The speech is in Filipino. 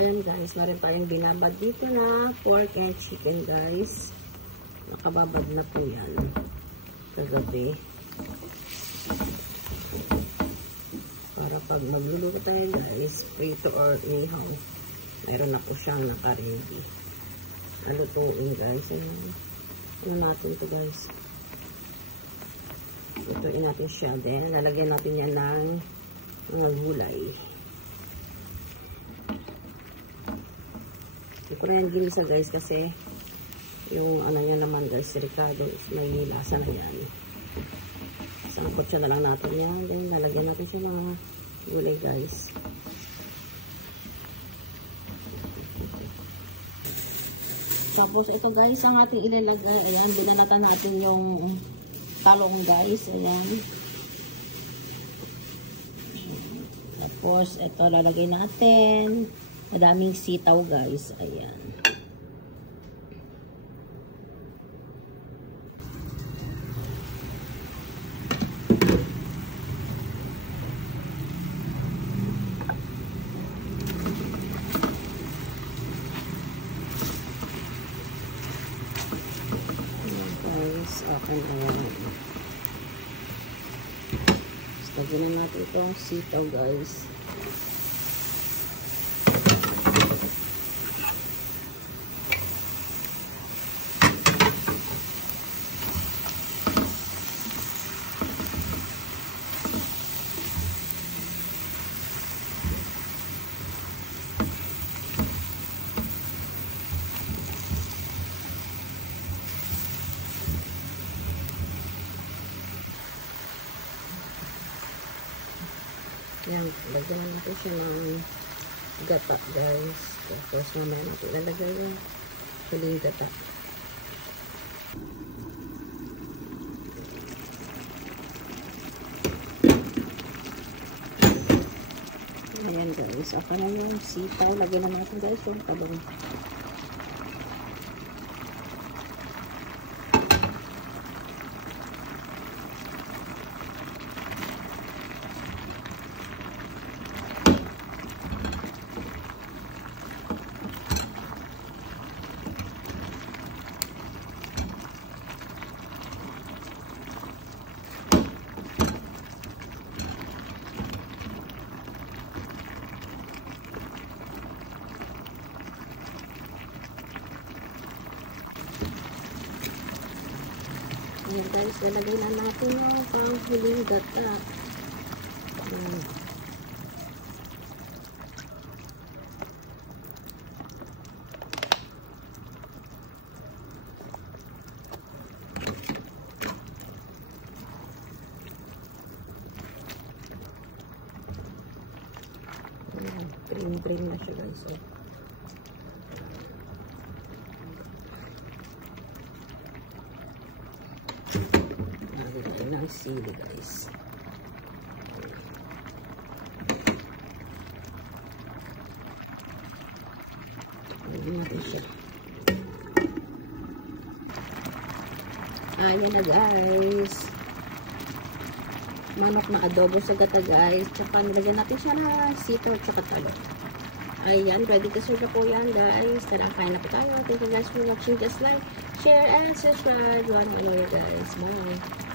Ayan guys, meron tayong binabad dito na pork and chicken guys. Nakababad na po yan kagabi. Para pag magluluto tayo guys, prito or ihaw, meron na po siyang naka-ready. Nalutuin guys. Ano natin to guys? Lutuin natin siya. Then, lalagyan natin yan ng mga gulay. Hindi ko na yan ginisa guys kasi yung ano niya naman guys, Ricardo, may lasa na yan. Sangkot siya na lang natin yan. Then, lalagyan natin siya mga gulay guys. Tapos, ito guys, ang ating ilalagay. Ayan, binalatan natin yung talong guys. Ayan. Tapos, ito lalagay natin. Madaming sitaw guys. Ayan. Ayan guys. Okay na yan. Lagyan na natin itong sitaw guys. Yan, lagyan natin siya ng gata guys. Tapos mamaya natin lalagay yung huling gata. Ayan guys, ako na yung sitaw. Lagyan na natin guys yung talong. Ayan guys, lalagay na natin yung panghuling gata. Green na siya guys. Lagyan ng sili guys. Lagyan natin siya. Ayan na guys. Manok na adobo sa gata guys. Tsaka nilagyan natin siya na sitaw tsaka talong. Ayan, ready to serve na po yan guys. Tara, kain na po tayo. Thank you guys for watching. Just like, share, and subscribe. One more guys. Bye.